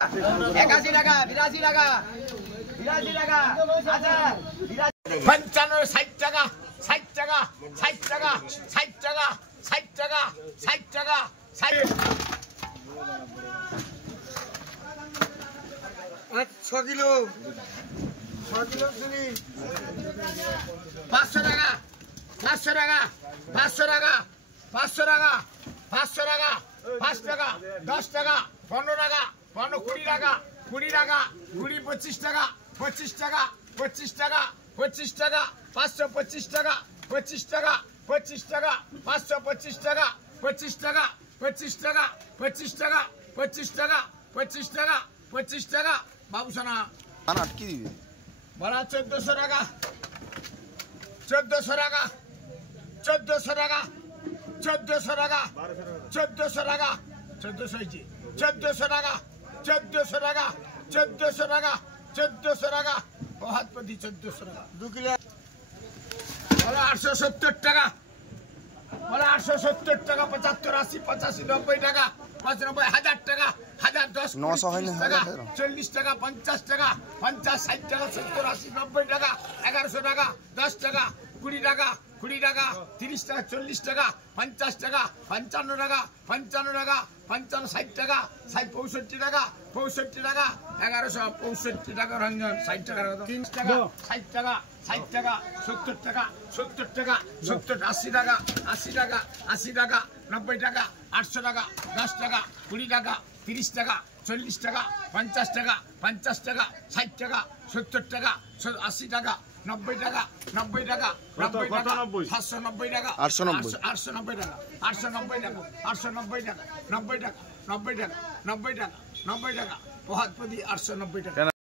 81 টাকা 82 টাকা 82 টাকা আচ্ছা 55 60 টাকা 60 টাকা 60 টাকা 60 টাকা 60 টাকা 60 টাকা 60 6 কিলো শুনি 500 টাকা 500 টাকা 500 টাকা 500 টাকা 500 টাকা 5 টাকা 10 টাকা 15 টাকা 15 20 টাকা 20 টাকা 20 25 টাকা 25 টাকা 25 টাকা 25 টাকা 525 টাকা 25 টাকা 25 টাকা 525 টাকা 25 টাকা 25 টাকা 25 টাকা 25 টাকা 25 টাকা 25 টাকা বাবুসানা আনাট কি দিবে বড়া 1400 টাকা 1400 টাকা 1400 টাকা 1400 টাকা 1400 টাকা 1400 টাকা 1400 টাকা 1400 টাকা 1400 টাকা বহাতপতি 1400 টাকা 2 কিলো বড়া 870 টাকা বড়া 870 টাকা 75 80 85 90 টাকা 95 হাজার টাকা 1010 টাকা 40 টাকা 50 টাকা 50 60 টাকা 70 80 90 টাকা 1100 টাকা 10 টাকা 20 টাকা 20 টাকা 30 টাকা 40 টাকা 50 টাকা 55 টাকা 55 টাকা 55 60 টাকা 65 টাকা 65 টাকা 1165 টাকা রঞ্জন 60 টাকা 30 টাকা 60 টাকা 60 টাকা 70 টাকা 70 টাকা 70 80 টাকা 80 টাকা 80 টাকা 90 টাকা 800 টাকা 10 টাকা 20 টাকা 30 টাকা 40 টাকা 50 টাকা 50 টাকা 60 টাকা 70 টাকা 80 টাকা 90 টাকা 90 টাকা 90 টাকা 790 টাকা 890 টাকা 890 টাকা 890 টাকা 90 টাকা 90 টাকা 90 টাকা 90 টাকা বহাতপতি 890 টাকা